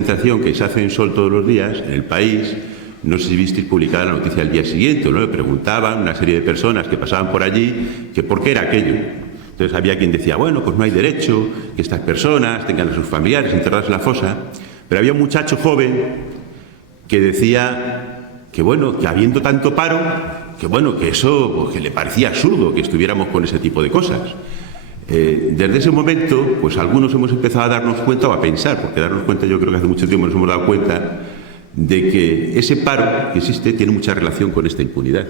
presentación que se hace en Sol todos los días, en El País, no sé si visteis publicada la noticia al día siguiente, ¿no? Le preguntaban una serie de personas que pasaban por allí que por qué era aquello. Entonces había quien decía, bueno, pues no hay derecho que estas personas tengan a sus familiares enterrados en la fosa, pero había un muchacho joven que decía que, bueno, que habiendo tanto paro, que bueno, que eso pues, que le parecía absurdo que estuviéramos con ese tipo de cosas. Desde ese momento, pues algunos hemos empezado a darnos cuenta o a pensar, porque darnos cuenta yo creo que hace mucho tiempo nos hemos dado cuenta de que ese paro que existe tiene mucha relación con esta impunidad.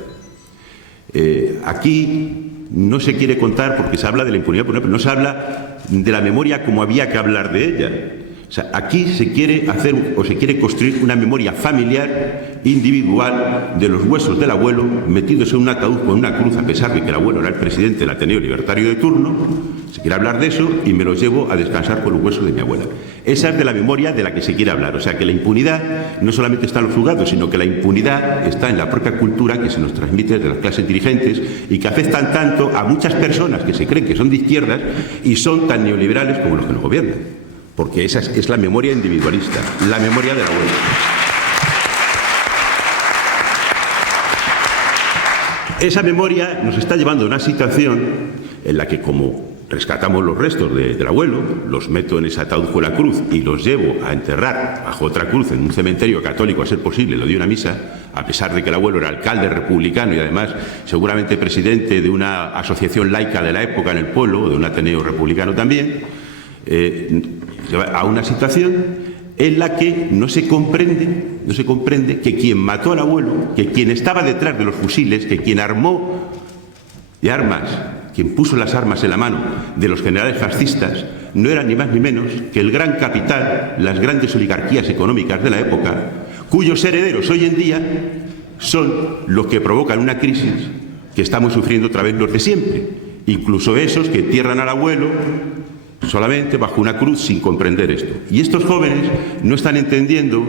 Aquí no se quiere contar porque se habla de la impunidad, pero no se habla de la memoria como había que hablar de ella. O sea, aquí se quiere hacer o se quiere construir una memoria familiar, individual, de los huesos del abuelo, metidos en un ataúd con una cruz, a pesar de que el abuelo era el presidente del Ateneo Libertario de turno. Se quiere hablar de eso y me los llevo a descansar con los huesos de mi abuela. Esa es de la memoria de la que se quiere hablar. O sea, que la impunidad no solamente está en los juzgados, sino que la impunidad está en la propia cultura que se nos transmite desde las clases dirigentes y que afectan tanto a muchas personas que se creen que son de izquierdas y son tan neoliberales como los que nos gobiernan. Porque esa es la memoria individualista, la memoria del abuelo. Esa memoria nos está llevando a una situación en la que, como rescatamos los restos del abuelo, los meto en ese ataúd con la cruz y los llevo a enterrar bajo otra cruz en un cementerio católico, a ser posible, le doy una misa, a pesar de que el abuelo era alcalde republicano y además seguramente presidente de una asociación laica de la época en el pueblo, de un Ateneo republicano también, a una situación en la que no se comprende que quien mató al abuelo, que quien estaba detrás de los fusiles, que quien armó de armas, quien puso las armas en la mano de los generales fascistas, no era ni más ni menos que el gran capital, las grandes oligarquías económicas de la época, cuyos herederos hoy en día son los que provocan una crisis que estamos sufriendo otra vez los de siempre, incluso esos que entierran al abuelo solamente bajo una cruz sin comprender esto. Y estos jóvenes no están entendiendo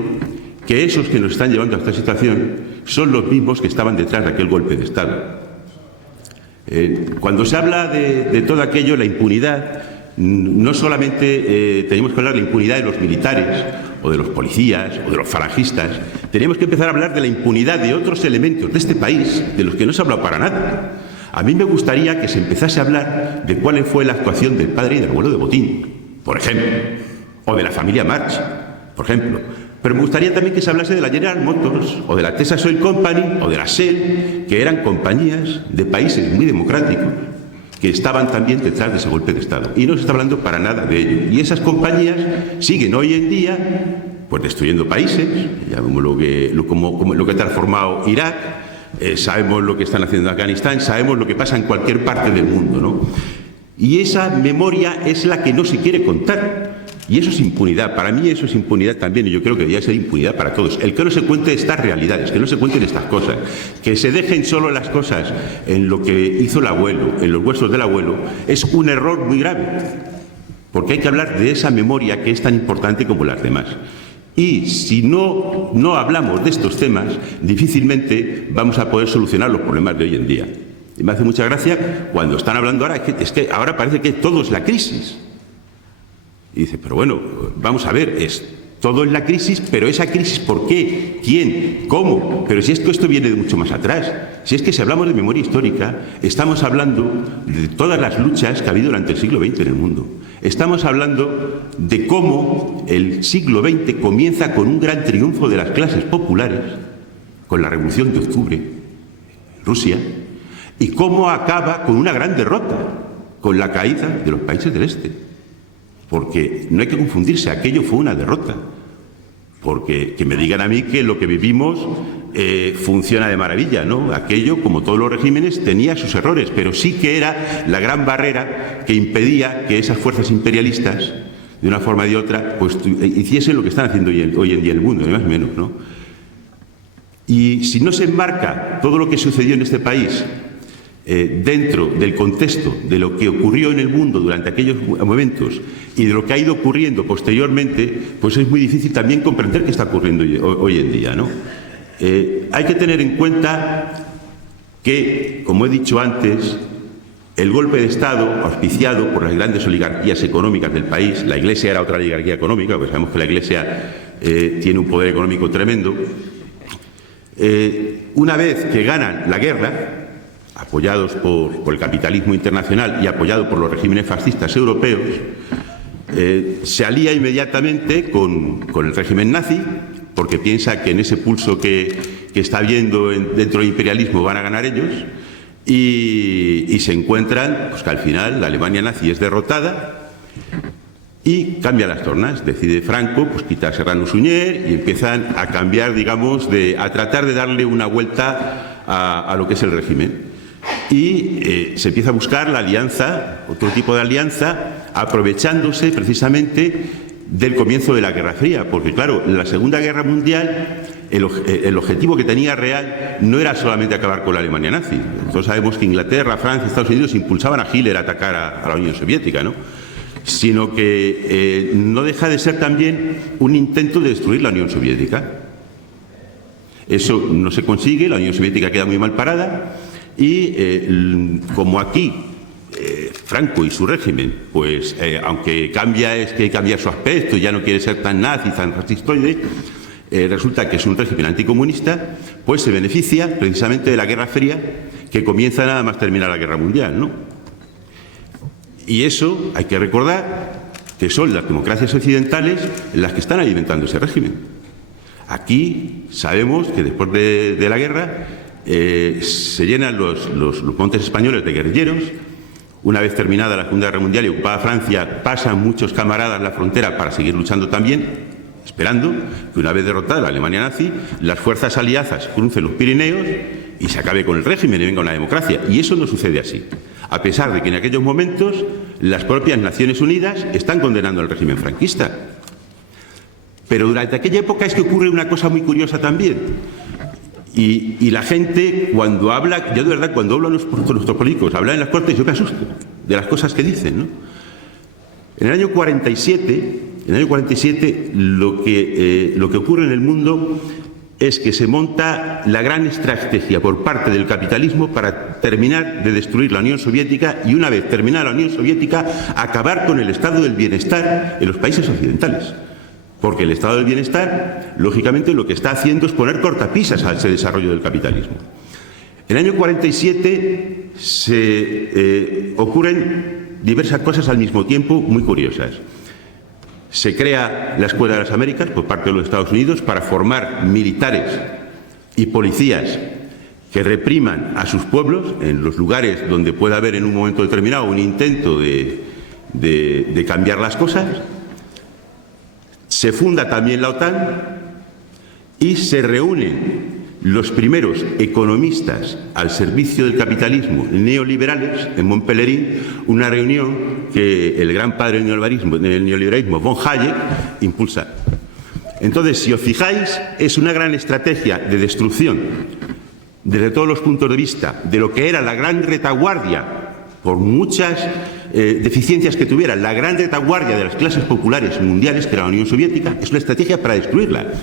que esos que nos están llevando a esta situación son los mismos que estaban detrás de aquel golpe de Estado. Cuando se habla de todo aquello, la impunidad, no solamente tenemos que hablar de la impunidad de los militares o de los policías o de los falangistas, tenemos que empezar a hablar de la impunidad de otros elementos de este país de los que no se ha hablado para nada. A mí me gustaría que se empezase a hablar de cuál fue la actuación del padre y del abuelo de Botín, por ejemplo, o de la familia March, por ejemplo. Pero me gustaría también que se hablase de la General Motors, o de la Texas Oil Company, o de la Shell, que eran compañías de países muy democráticos, que estaban también detrás de ese golpe de Estado. Y no se está hablando para nada de ello. Y esas compañías siguen hoy en día pues destruyendo países, ya vemos lo que ha transformado Irak. Sabemos lo que están haciendo en Afganistán, sabemos lo que pasa en cualquier parte del mundo, ¿no? Y esa memoria es la que no se quiere contar. Y eso es impunidad. Para mí eso es impunidad también, y yo creo que debería ser impunidad para todos. El que no se cuente estas realidades, que no se cuenten estas cosas, que se dejen solo las cosas en lo que hizo el abuelo, en los huesos del abuelo, es un error muy grave. Porque hay que hablar de esa memoria que es tan importante como las demás. Y si no hablamos de estos temas, difícilmente vamos a poder solucionar los problemas de hoy en día. Y me hace mucha gracia cuando están hablando ahora, es que ahora parece que todo es la crisis. Y dice, pero bueno, vamos a ver, todo es la crisis, pero esa crisis, ¿por qué? ¿Quién? ¿Cómo? Pero si es que esto viene de mucho más atrás. Si es que si hablamos de memoria histórica, estamos hablando de todas las luchas que ha habido durante el siglo XX en el mundo. Estamos hablando de cómo el siglo XX comienza con un gran triunfo de las clases populares, con la Revolución de Octubre, en Rusia, y cómo acaba con una gran derrota, con la caída de los países del Este. Porque no hay que confundirse, aquello fue una derrota. Porque que me digan a mí que lo que vivimos funciona de maravilla, ¿no? Aquello, como todos los regímenes, tenía sus errores, pero sí que era la gran barrera que impedía que esas fuerzas imperialistas, de una forma o de otra, pues hiciesen lo que están haciendo hoy en día en el mundo, ni más ni menos, ¿no? Y si no se enmarca todo lo que sucedió en este país dentro del contexto de lo que ocurrió en el mundo durante aquellos momentos y de lo que ha ido ocurriendo posteriormente, pues es muy difícil también comprender qué está ocurriendo hoy en día, ¿no? Hay que tener en cuenta que, como he dicho antes, el golpe de Estado auspiciado por las grandes oligarquías económicas del país, la Iglesia era otra oligarquía económica, pues sabemos que la Iglesia tiene un poder económico tremendo. Una vez que ganan la guerra, apoyados por el capitalismo internacional y apoyados por los regímenes fascistas europeos, se alía inmediatamente con el régimen nazi, porque piensa que en ese pulso que está habiendo dentro del imperialismo van a ganar ellos, y se encuentran pues, que al final la Alemania nazi es derrotada y cambia las tornas. Decide Franco pues, quitar Serrano Suñer y empiezan a cambiar, digamos, a tratar de darle una vuelta a lo que es el régimen. Y se empieza a buscar la alianza, otro tipo de alianza, aprovechándose precisamente del comienzo de la Guerra Fría, porque claro, en la Segunda Guerra Mundial el objetivo que tenía real no era solamente acabar con la Alemania nazi. Todos sabemos que Inglaterra, Francia, Estados Unidos impulsaban a Hitler a atacar a la Unión Soviética, ¿no? Sino que no deja de ser también un intento de destruir la Unión Soviética. Eso no se consigue, la Unión Soviética queda muy mal parada y como aquí Franco y su régimen, pues aunque cambia su aspecto, ya no quiere ser tan nazi, tan fascistoide, resulta que es un régimen anticomunista, pues se beneficia precisamente de la Guerra Fría, que comienza nada más terminar la Guerra Mundial, ¿no? Y eso hay que recordar que son las democracias occidentales las que están alimentando ese régimen. Aquí sabemos que después de la guerra se llenan los montes españoles de guerrilleros. Una vez terminada la Segunda Guerra Mundial y ocupada Francia, pasan muchos camaradas la frontera para seguir luchando también, esperando que una vez derrotada la Alemania nazi, las fuerzas aliadas crucen los Pirineos y se acabe con el régimen y venga una democracia. Y eso no sucede así, a pesar de que en aquellos momentos las propias Naciones Unidas están condenando al régimen franquista. Pero durante aquella época es que ocurre una cosa muy curiosa también. Y la gente, cuando habla, yo de verdad, cuando hablo con nuestros políticos, hablan en las cortes, yo me asusto de las cosas que dicen, ¿no? En el año 47, lo que ocurre en el mundo es que se monta la gran estrategia por parte del capitalismo para terminar de destruir la Unión Soviética y, una vez terminada la Unión Soviética, acabar con el estado del bienestar en los países occidentales. Porque el estado del bienestar, lógicamente, lo que está haciendo es poner cortapisas a ese desarrollo del capitalismo. En el año 47 ocurren diversas cosas al mismo tiempo muy curiosas. Se crea la Escuela de las Américas por parte de los Estados Unidos para formar militares y policías que repriman a sus pueblos en los lugares donde pueda haber en un momento determinado un intento de cambiar las cosas. Se funda también la OTAN y se reúnen los primeros economistas al servicio del capitalismo neoliberales en Montpellerin, una reunión que el gran padre del neoliberalismo, von Hayek, impulsa. Entonces, si os fijáis, es una gran estrategia de destrucción desde todos los puntos de vista de lo que era la gran retaguardia, por muchas deficiencias que tuviera, la gran retaguardia de las clases populares mundiales, que era la Unión Soviética. Es una estrategia para destruirla.